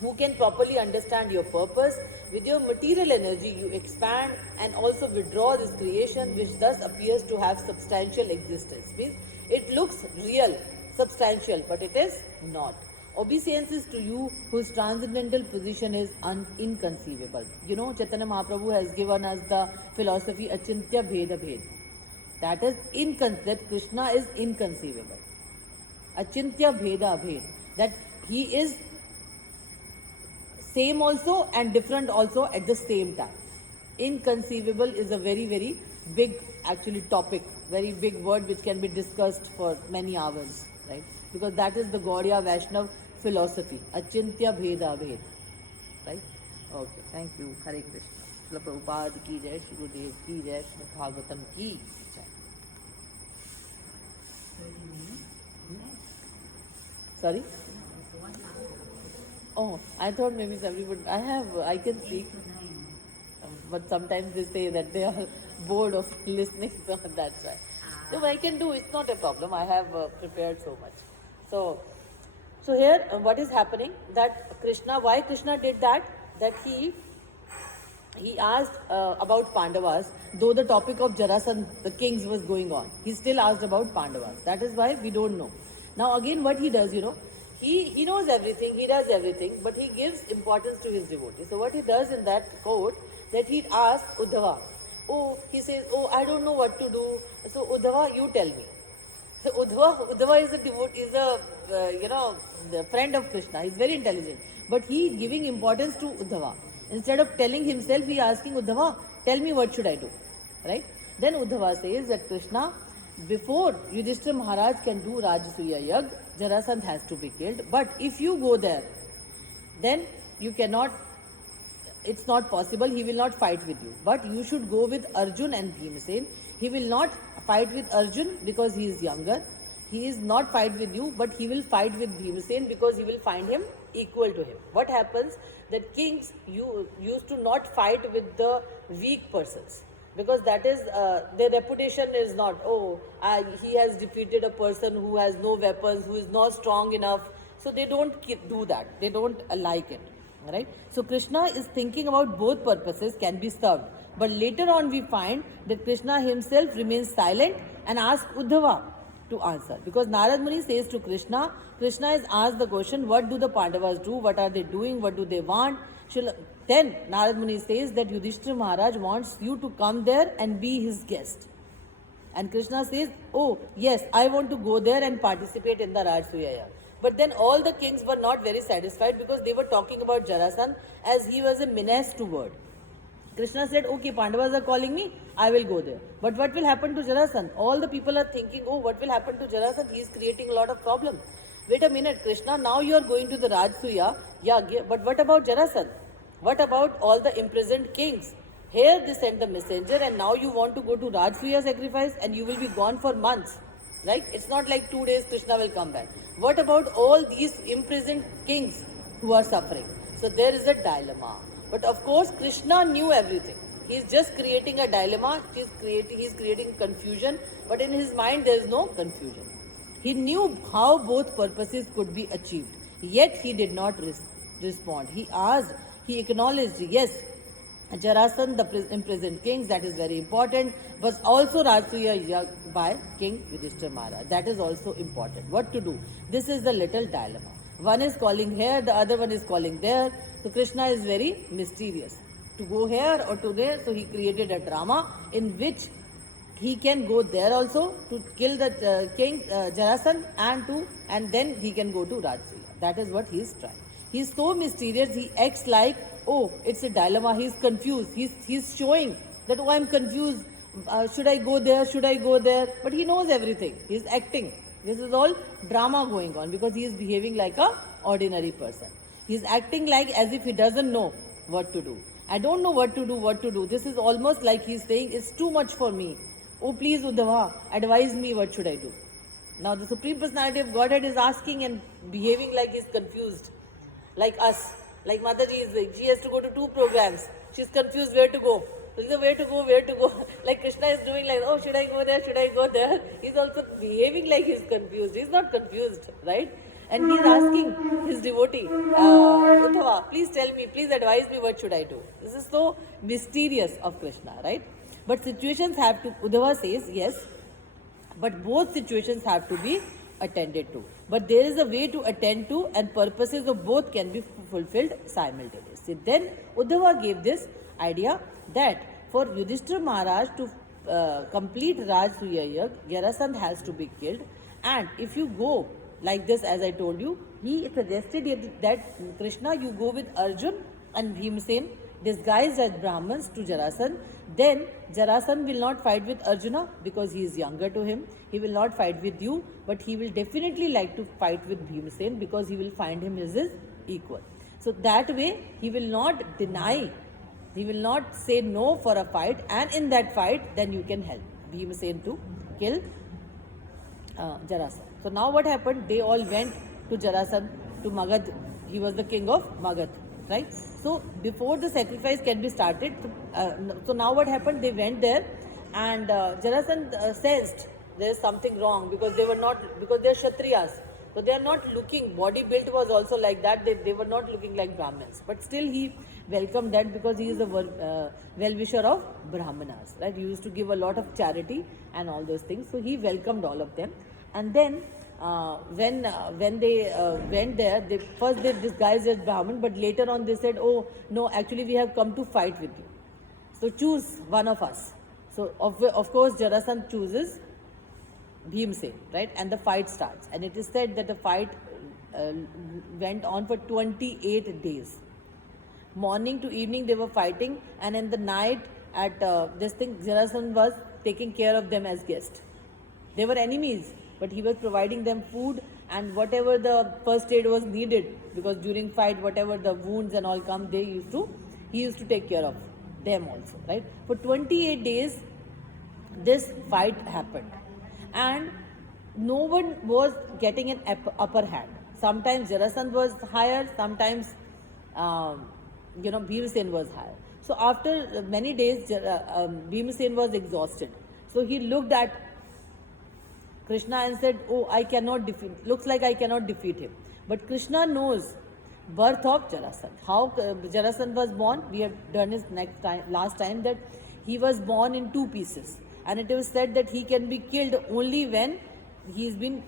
Who can properly understand your purpose? With your material energy, you expand and also withdraw this creation, which thus appears to have substantial existence. Means it looks real, substantial, but it is not. Obeisances to you whose transcendental position is inconceivable. You know, Chaitanya Mahaprabhu has given us the philosophy Achintya Bheda Bhed. That is that Krishna is inconceivable. Achintya Bheda Bhed. That he is same also and different also at the same time. Inconceivable is a very, very big actually topic, very big word which can be discussed for many hours, right? Because that is the Gaudiya Vaishnav philosophy, Achintya Bheda Bhed, right? Okay, thank you. Hare Krishna. Srila Prabhupada ki jai, Shri Gurudev ki jai, Shri Bhagavatam ki jai. Sorry? Oh, I thought maybe somebody would. I can speak, but sometimes they say that they are bored of listening, so that's why. So I can do. It's not a problem. I have prepared so much. So here, what is happening? That Krishna. Why Krishna did that? That he asked about Pandavas. Though the topic of Jarasandha, the kings, was going on, he still asked about Pandavas. That is why we don't know. Now again, what he does, you know. He knows everything, he does everything, but he gives importance to his devotees. So what he does in that quote, that he asks Uddhava. He says, I don't know what to do. So Uddhava, you tell me. So Uddhava is a devotee, the friend of Krishna. He's very intelligent. But he is giving importance to Uddhava. Instead of telling himself, he is asking Uddhava, tell me what should I do. Right? Then Uddhava says that Krishna, before Yudhishthira Maharaj can do Rajasuya Yag, Jarasandha has to be killed. But if you go there, then you cannot, it's not possible, he will not fight with you. But you should go with Arjun and Bhimsen. He will not fight with Arjun because he is younger. He is not fight with you, but he will fight with Bhimsen because he will find him equal to him. What happens? That kings used to not fight with the weak persons. Because that is, their reputation is not, he has defeated a person who has no weapons, who is not strong enough. So they don't do that. They don't like it. Right? So Krishna is thinking about both purposes can be served. But later on we find that Krishna himself remains silent and asks Uddhava to answer. Because Narad Muni says to Krishna is asked the question, what do the Pandavas do? What are they doing? What do they want? Then Narad Muni says that Yudhishthira Maharaj wants you to come there and be his guest. And Krishna says, yes, I want to go there and participate in the Rajasuya Yag. But then all the kings were not very satisfied because they were talking about Jarasandha as he was a menace to word. Krishna said, okay, Pandavas are calling me, I will go there. But what will happen to Jarasandha? All the people are thinking, what will happen to Jarasandha? He is creating a lot of problems. wait a minute, Krishna, now you are going to the Rajasuya Yagya, but what about Jarasandha? What about all the imprisoned kings? Here they sent the messenger, and now you want to go to Rajasuya sacrifice, and you will be gone for months. Right? It's not like 2 days Krishna will come back. What about all these imprisoned kings who are suffering? So there is a dilemma. But of course, Krishna knew everything. He's just creating a dilemma. He's creating confusion. But in his mind, there is no confusion. He knew how both purposes could be achieved. Yet he did not respond. He asked, he acknowledged, yes, Jarasandha, the imprisoned kings, that is very important, was also Rajasuya by King Yudhishthira Maharaj. That is also important. What to do? This is the little dilemma. One is calling here, the other one is calling there. So Krishna is very mysterious. To go here or to there, so he created a drama in which he can go there also to kill the king Jarasandha and then he can go to Rajasuya. That is what he is trying. He is so mysterious. He acts like, oh, it's a dilemma. He is confused. He's showing that, oh, I'm confused. Should I go there? Should I go there? But he knows everything. He is acting. This is all drama going on because he is behaving like a ordinary person. He is acting like as if he doesn't know what to do. I don't know what to do. This is almost like he's saying, it's too much for me. Oh, please, Uddhava, advise me, what should I do? Now, the Supreme Personality of Godhead is asking and behaving like he's confused. Like us. Like Mataji, she has to go to 2 programs. She's confused where to go. Where to go. Like Krishna is doing like, oh, should I go there? He's also behaving like he's confused. He's not confused, right? And he's asking his devotee, Uddhava, please tell me, please advise me, what should I do? This is so mysterious of Krishna, right? But situations have to, Uddhava says, yes, but both situations have to be attended to. But there is a way to attend to, and purposes of both can be fulfilled simultaneously. Then Uddhava gave this idea that for Yudhishthira Maharaj to complete Rajasuya Yagya, Jarasandha has to be killed. And if you go like this, as I told you, he suggested that Krishna, you go with Arjun and Bhimsen disguised as Brahmins to Jarasandha. Then Jarasandha will not fight with Arjuna because he is younger to him. He will not fight with you, but he will definitely like to fight with Bhimsen because he will find him as his equal. So that way he will not deny, he will not say no for a fight, and in that fight then you can help Bhimsen to kill Jarasandha. So now what happened? They all went to Jarasandha, to Magad. He was the king of Magad, right? So before the sacrifice can be started, so now what happened? They went there, and Jarasandha sensed there is something wrong because they are Kshatriyas. So they are not looking, body build was also like that, they were not looking like Brahmins. But still he welcomed that because he is a well-wisher of Brahmanas, right? He used to give a lot of charity and all those things. So he welcomed all of them. And then when they went there, they disguised as Brahmin, but later on they said, oh no, actually we have come to fight with you. So choose one of us. So of course Jarasandha chooses Bhimsen, right? And the fight starts. And it is said that the fight went on for 28 days. Morning to evening they were fighting, and in the night at Jarasandha was taking care of them as guests. They were enemies, but he was providing them food and whatever the first aid was needed, because during fight whatever the wounds and all come, he used to take care of them also, right? For 28 days this fight happened, and no one was getting an upper hand. Sometimes Jarasandha was higher, sometimes Bhimsen was higher. So after many days Bhimsen was exhausted. So he looked at Krishna and said, oh, looks like I cannot defeat him. But Krishna knows birth of Jarasandha. How Jarasandha was born, we have done this last time, that he was born in 2 pieces. And it was said that he can be killed only when he's been,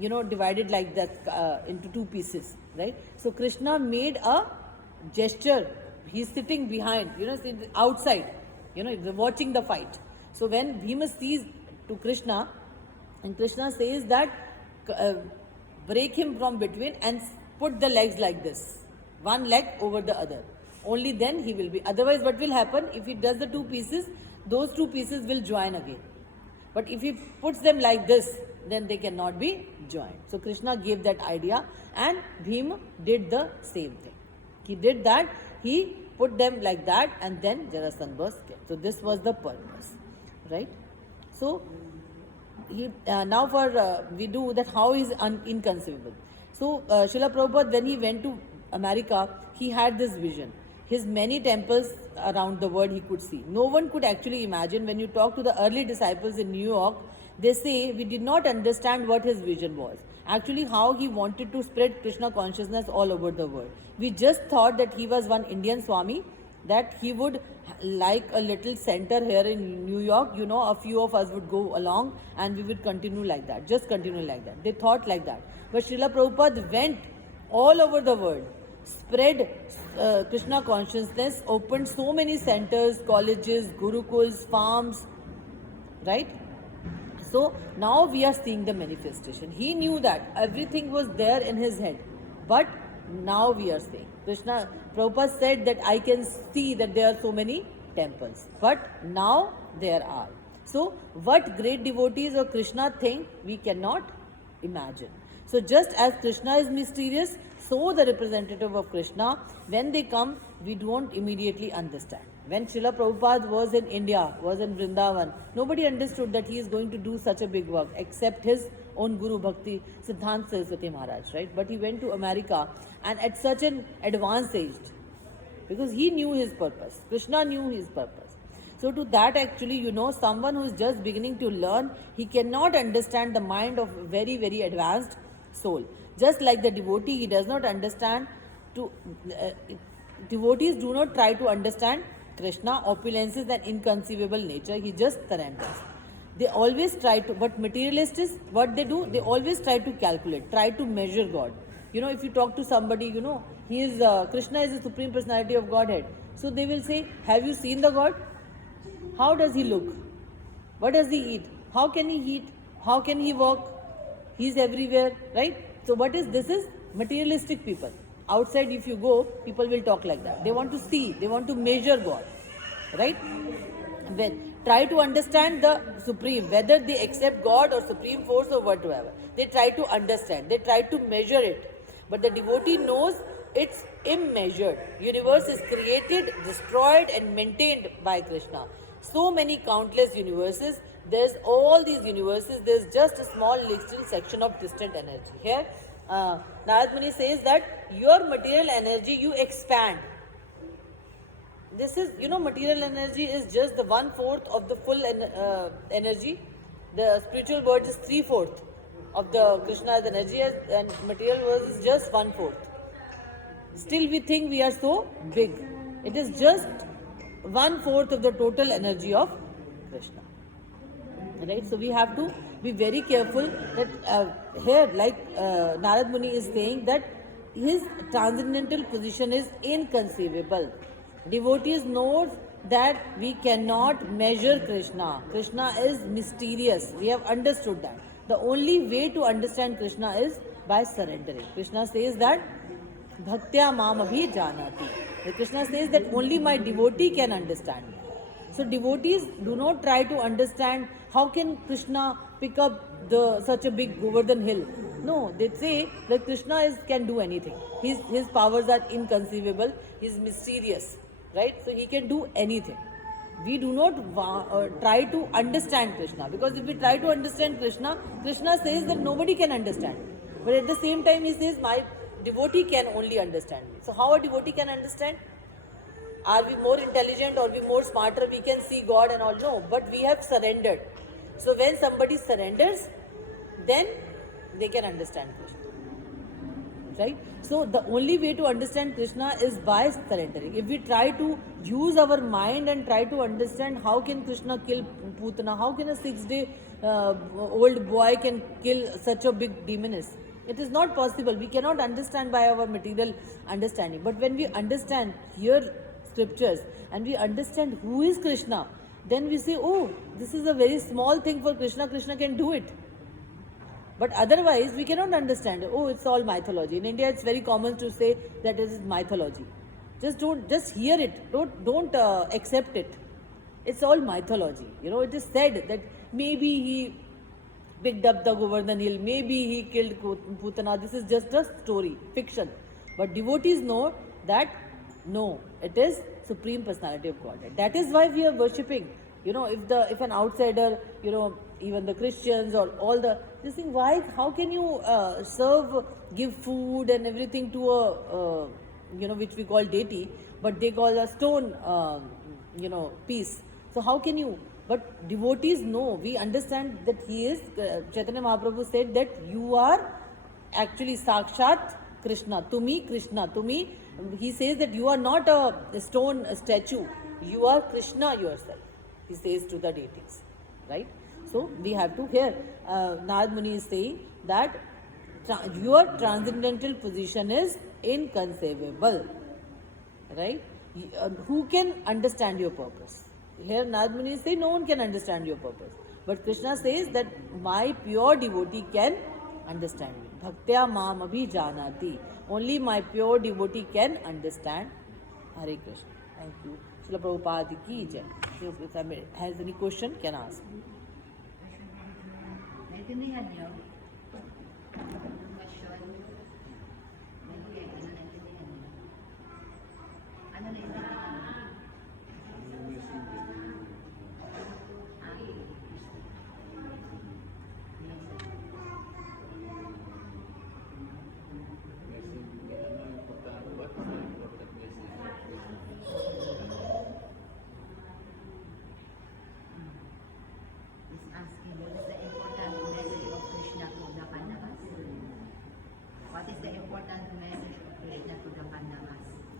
divided like that into 2 pieces, right? So Krishna made a gesture. He's sitting behind, outside, watching the fight. So when Bhima sees to Krishna, and Krishna says that break him from between and put the legs like this, one leg over the other. Only then he will be. Otherwise, what will happen if he does the 2 pieces? Those 2 pieces will join again. But if he puts them like this, then they cannot be joined. So Krishna gave that idea, and Bhima did the same thing. He did that, he put them like that, and then Jarasandha was kept. So this was the purpose, right? So he now for we do that, how is inconceivable. So Srila Prabhupada, when he went to America, he had this vision. His many temples around the world he could see. No one could actually imagine. When you talk to the early disciples in New York, they say we did not understand what his vision was. Actually, how he wanted to spread Krishna consciousness all over the world. We just thought that he was one Indian Swami, that he would like a little center here in New York, a few of us would go along and we would continue like that, just continue like that. They thought like that. But Srila Prabhupada went all over the world, spread Krishna consciousness, opened so many centers, colleges, gurukuls, farms, right? So now we are seeing the manifestation. He knew that everything was there in his head, but now we are seeing. Prabhupada said that I can see that there are so many temples, but now there are. So what great devotees of Krishna think, we cannot imagine. So just as Krishna is mysterious, so the representative of Krishna, when they come, we don't immediately understand. When Srila Prabhupada was in India, was in Vrindavan, nobody understood that he is going to do such a big work except his own Guru Bhakti Siddhanta Saraswati Maharaj, right? But he went to America, and at such an advanced age, because he knew his purpose. Krishna knew his purpose. So to that, actually, someone who is just beginning to learn, he cannot understand the mind of very, very advanced soul. Just like the devotee, he does not understand devotees do not try to understand Krishna, opulences and inconceivable nature. He just surrenders. They always try to, but materialists, what they do, they always try to calculate, try to measure God. If you talk to somebody, he is Krishna is the Supreme Personality of Godhead. So they will say, have you seen the God? How does he look? What does he eat? How can he eat? How can he walk? He is everywhere, right? So this is materialistic people. Outside, if you go, people will talk like that. They want to see, they want to measure God, right? Try to understand the Supreme, whether they accept God or Supreme Force or whatever. They try to understand, they try to measure it. But the devotee knows it's immeasured. Universe is created, destroyed and maintained by Krishna. So many countless universes. There's all these universes. There's just a small little section of distant energy. Here, Narad Muni says that your material energy, you expand. This is, material energy is just the 1/4 of the full energy. The spiritual world is 3/4 of the Krishna's energy, and material world is just 1/4. Still we think we are so big. It is just 1/4 of the total energy of Krishna. Right? So we have to be very careful that here, like Narad Muni is saying, that his transcendental position is inconceivable. Devotees know that we cannot measure Krishna. Krishna is mysterious. We have understood that. The only way to understand Krishna is by surrendering. Krishna says that Bhaktya Mam Abhi Janati. Krishna says that only my devotee can understand me. So devotees do not try to understand how can Krishna pick up such a big Govardhan hill. No, they say that Krishna can do anything. His powers are inconceivable. He is mysterious, right? So he can do anything. We do not try to understand Krishna, because if we try to understand Krishna, Krishna says that nobody can understand. But at the same time, he says my devotee can only understand me. So how a devotee can understand? Are we more intelligent or we more smarter? We can see God and all. No, but we have surrendered. So when somebody surrenders, then they can understand Krishna. Right? So the only way to understand Krishna is by surrendering. If we try to use our mind and try to understand how can Krishna kill Putana, how can a 6-day old boy can kill such a big demoness? It is not possible. We cannot understand by our material understanding. But when we understand here scriptures and we understand who is Krishna, then we say, oh, this is a very small thing for Krishna. Krishna can do it. But otherwise, we cannot understand. Oh, it's all mythology. In India, it's very common to say that it is mythology. Just hear it. Don't accept it. It's all mythology. It is said that maybe he picked up the Govardhan hill, maybe he killed Putana. This is just a story, fiction. But devotees know that no, it is Supreme Personality of Godhead. That is why we are worshipping. If an outsider, even the Christians or all this thing, why? How can you give food and everything to a which we call deity, but they call a stone, piece. So how can you? But devotees know, we understand that he is, Chaitanya Mahaprabhu said that you are actually Sakshat Krishna, to me Krishna, to me, he says that you are not a stone statue, you are Krishna yourself, he says to the deities, right? So we have to hear, Narad Muni is saying that your transcendental position is inconceivable, right? Who can understand your purpose? Here Narad Muni say no one can understand your purpose. But Krishna says that my pure devotee can understand me. Bhaktya mam abhijanati. Only my pure devotee can understand. Hare Krishna. Thank you. Srila Prabhupada ki jai. If somebody has any question, can ask. Naintindihan niyo? Question. Naintindihan niyo? Ano naintindihan niyo?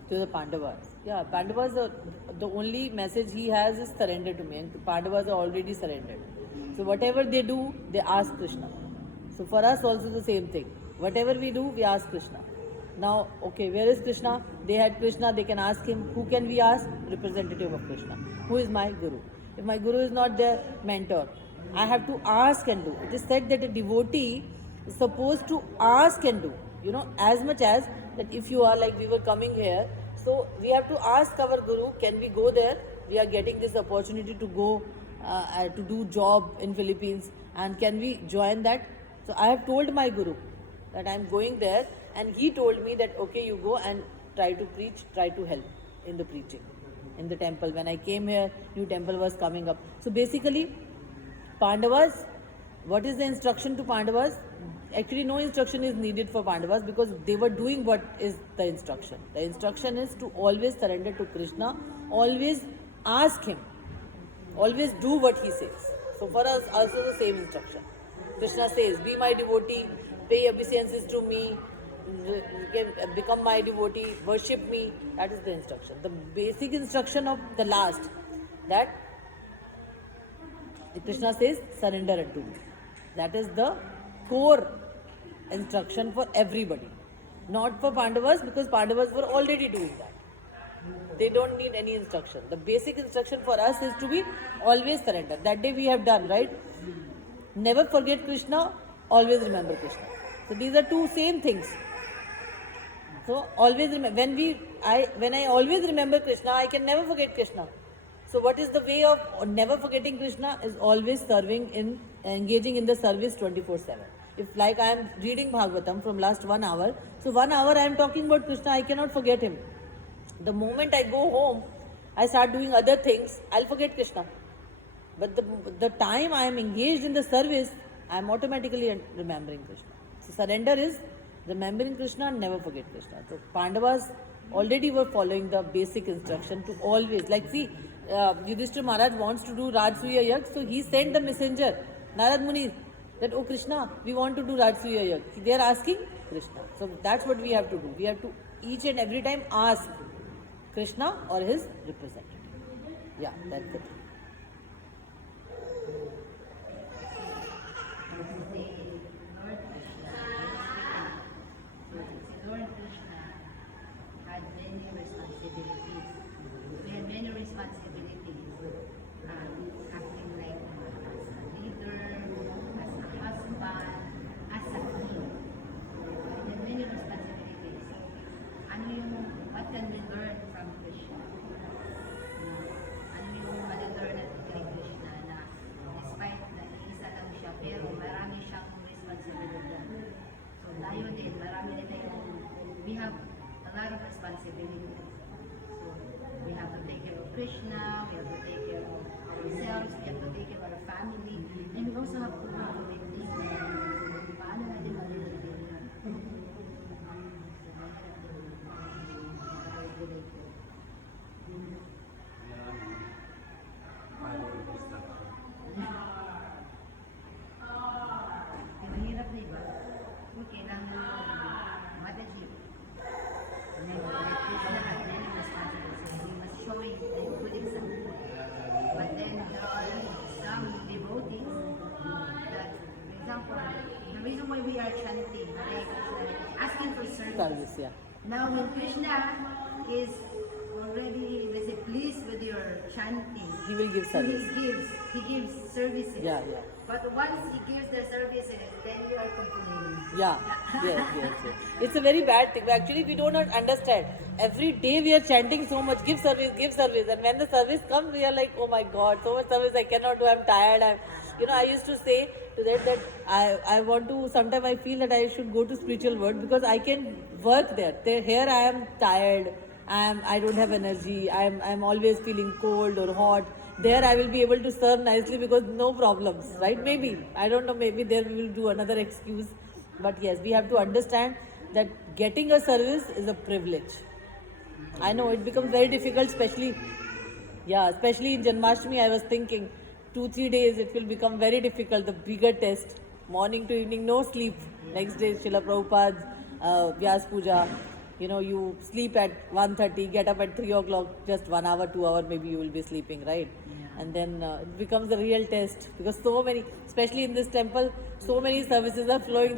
To the Pandavas. Yeah, Pandavas, the only message he has is surrender to me, and Pandavas are already surrendered. So whatever they do, they ask Krishna. So for us also the same thing. Whatever we do, we ask Krishna. Now, okay, where is Krishna? They had Krishna, they can ask him. Who can we ask? Representative of Krishna. Who is my Guru? If my Guru is not their mentor, I have to ask and do. It is said that a devotee is supposed to ask and do. As much as that if you are like we were coming here, so we have to ask our Guru, can we go there? We are getting this opportunity to go to do job in Philippines, and can we join that? So I have told my Guru that I am going there, and he told me that okay, you go and try to preach, try to help in the preaching in the temple. When I came here, new temple was coming up. So basically, Pandavas, what is the instruction to Pandavas? Actually, no instruction is needed for Pandavas because they were doing what is the instruction. The instruction is to always surrender to Krishna, always ask him, always do what he says. So for us, also the same instruction. Krishna says, be my devotee, pay obeisances to me, become my devotee, worship me. That is the instruction. The basic instruction of the last, that Krishna says, surrender unto me. That is the core instruction for everybody. Not for Pandavas, because Pandavas were already doing that. They don't need any instruction. The basic instruction for us is to be always surrender. That day we have done, right? Never forget Krishna, always remember Krishna. So these are two same things. So always remember, when I always remember Krishna, I can never forget Krishna. So what is the way of never forgetting Krishna? Is always engaging in the service 24/7. If like I am reading Bhagavatam from last 1 hour, so 1 hour I am talking about Krishna, I cannot forget him. The moment I go home, I start doing other things, I'll forget Krishna. But the time I am engaged in the service, I am automatically remembering Krishna. So surrender is remembering Krishna and never forget Krishna. So Pandavas already were following the basic instruction to always, like see, Yudhishthira Maharaj wants to do Rajasuya Yag, so he sent the messenger, Narad Muni, that, oh Krishna, we want to do Rajasuya Yag. They are asking Krishna. So that's what we have to do. We have to each and every time ask Krishna or his representative. Yeah, that's the thing. Lord Krishna had many responsibilities. We had many responsibilities, acting like as a leader, as a husband, as a king. We had many responsibilities. What can we learn from Krishna? Ano yung ma-learn natin kay Krishna na despite the have a lot of responsibilities. So we have to take care of Krishna, we have to take care of ourselves, we have to take care of our family, and we also have to work with things. So, paano natin malilagyan yan? So, mahirap din. Mahirap na iba. Okay, lang Mataji. He was showing and putting some food. But then there are some devotees that, for example, the reason why we are chanting, like asking for service. Service, yeah. Now when Krishna is already, let's say, pleased with your chanting, He will give service. He gives services. Yeah, yeah. But once he gives the services, then you are complaining. Yeah, yes. It's a very bad thing. Actually, we do not understand. Every day we are chanting so much, give service. And when the service comes, we are like, oh my God, so much service I cannot do. I'm tired. I used to say to that I want to. Sometimes I feel that I should go to spiritual world because I can work there. Here I am tired. I don't have energy. I'm always feeling cold or hot. There I will be able to serve nicely because no problems, right? Maybe. I don't know, maybe there we will do another excuse. But yes, we have to understand that getting a service is a privilege. I know it becomes very difficult, especially in Janmashtami. I was thinking 2-3 days it will become very difficult, the bigger test. Morning to evening, no sleep. Next day, Srila Prabhupada's Vyas Puja. You sleep at 1:30, get up at 3 o'clock, just 1 hour, 2 hour, maybe you will be sleeping, right? Yeah. And then it becomes a real test because so many, especially in this temple, so many services are flowing.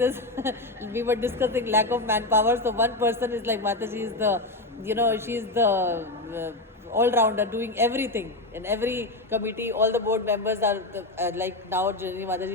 We were discussing lack of manpower, so one person is like Mataji is she's the all-rounder doing everything. In every committee, all the board members are like now Janani Mataji